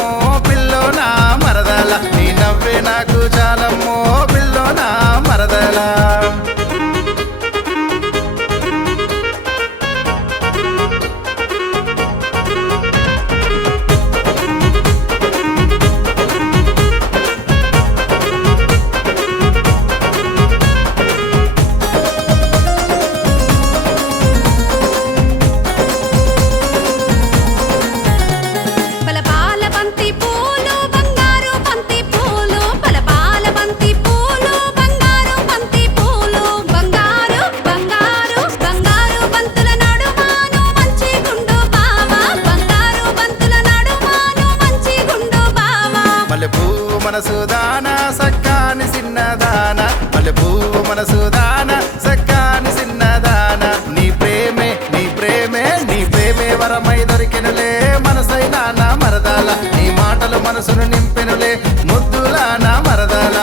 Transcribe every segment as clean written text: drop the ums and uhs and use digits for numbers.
చాలమ్మో పిల్లోనా మరదల నీ నవ్వే నాకు చాలమ్మో పిల్లోనా మరదల పలపాల బంతి పూలు బంగారు బంతి పూలు పలపాల బంతి పూలు బంగారు బంతి పూలు బంగారు బంగారు బంగారు బంతుల నడుమాను మంచి గుండు బావా బంగారు బంతుల నడుమాను మంచి గుండు బావా మల్లెపూ మనసు దాన సక్కాని సిన్నదాన మల్లెపూ మనసు దాన సక్కాని సిన్నదాన నీ ప్రేమే నీ ప్రేమే నీ ప్రేమే వరమై దొరికెనులే మనసైనా నా మరదల నీ మాటలు మనసును నింపెనులే ముద్దులా నా మరదల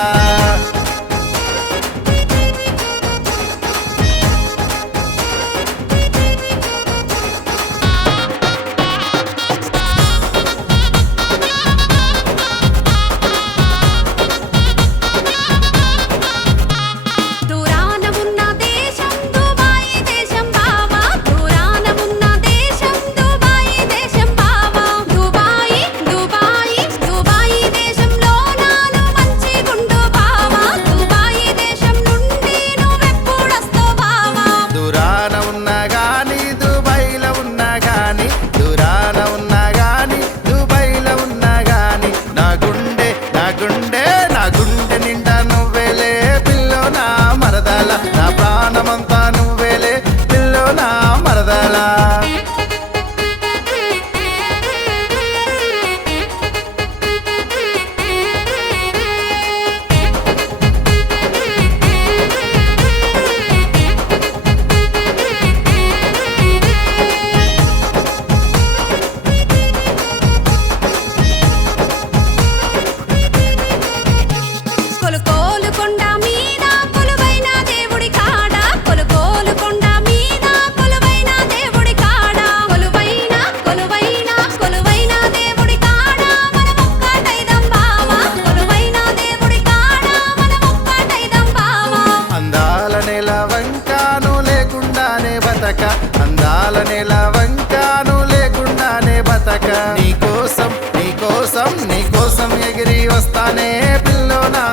దూరాన ఉన్న దేశం దుబాయి దేశం బావా దూరాన ఉన్న దేశం దుబాయి దేశం బావా దుబాయి దుబాయి దుబాయి దేశంలో నాను మంచి గుండు బావా దుబాయి దేశం నుండి నువ్వెప్పుడొస్తావు బావా దూరాన ఉన్నా గాని దుబాయ్లో ఉన్నా గాని దూరాన ఉన్నా గాని దుబాయ్లో ఉన్నా గాని నా గుండె నా గుండె నా గుండె నిండా నువ్వేలే పిల్లో నా మరదల నా ప్రాణమంతా నువ్వేలే పిల్లో నా మరదల కొలుకోలు కొండ మీద కొలువైన దేవుడి కాడ కొలుకోలు కొండ మీద కొలువైన దేవుడి కాడ కొలువైన కొలువైన కొలువైన దేవుడి కాడ మనమొక్కటైదం బావా కొలువైన దేవుడి కాడ మనమొక్కటైదం బావా అందాల నెల వంకాను లేకుండానే బతక అందాల నెల వంకాను లేకుండానే బతక నీకోసం నీకోసం నీకోసం ఎగిరి వస్తానే పిల్లోనా